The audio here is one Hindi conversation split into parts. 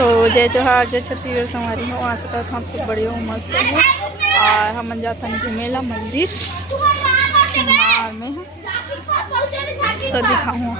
तो जय जोहार जय छत्तीसगढ़ संवारी हो वहाँ से कहता हम सब बढ़िया हो मस्त हो। और हम जाता नहीं घूमेला मंदिर में है तो दिखाऊँ।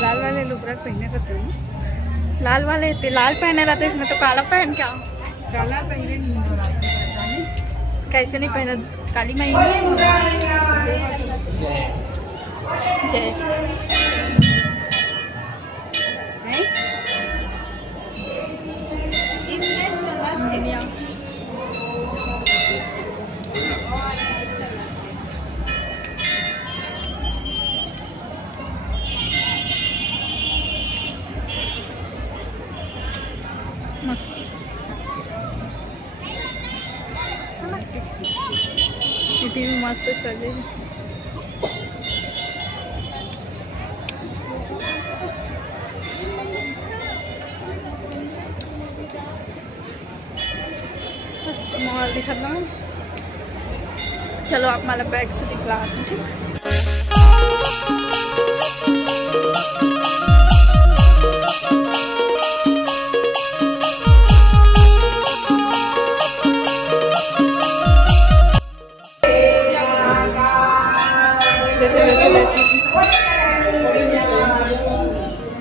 लाल वाले लुबरक पहने रहते हैं, लाल वाले लाल पहने रहते इसमें तो काला पहन क्या काला पहने नहीं कैसे नहीं पहने काली माई जय मस्त इतनी भी मस्त सजे मस्त माहौल दिखाता हूँ। चलो आप माला बैग से दिखला ठीक।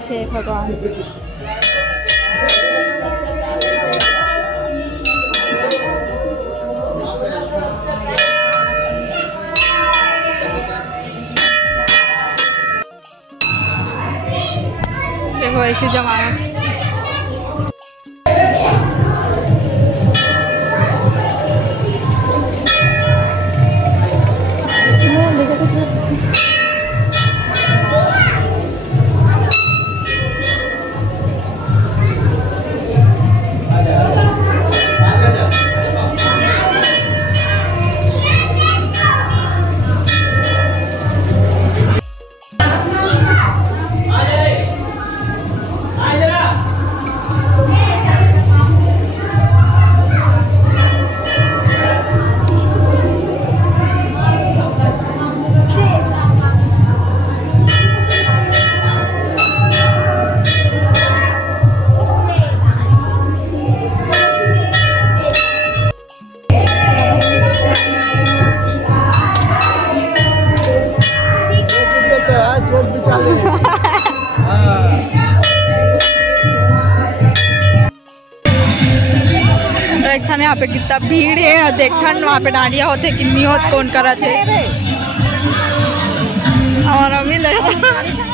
जय भगवान देखो ऐसी जमाना यहाँ पे कितना भीड़ है देखा वहाँ पे डांडिया होते कितनी होत कौन करा थे और अभी लगा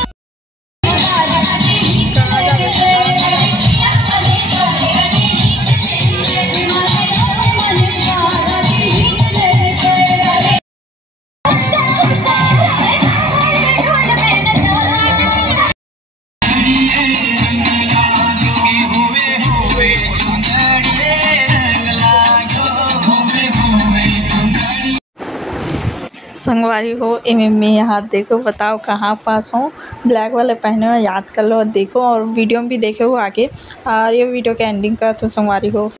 संगवारी हो में यहाँ देखो बताओ कहाँ पास हो ब्लैक वाले पहने हुए याद कर लो देखो और वीडियो में भी देखे हो आगे और ये वीडियो के एंडिंग का तो संगवारी हो।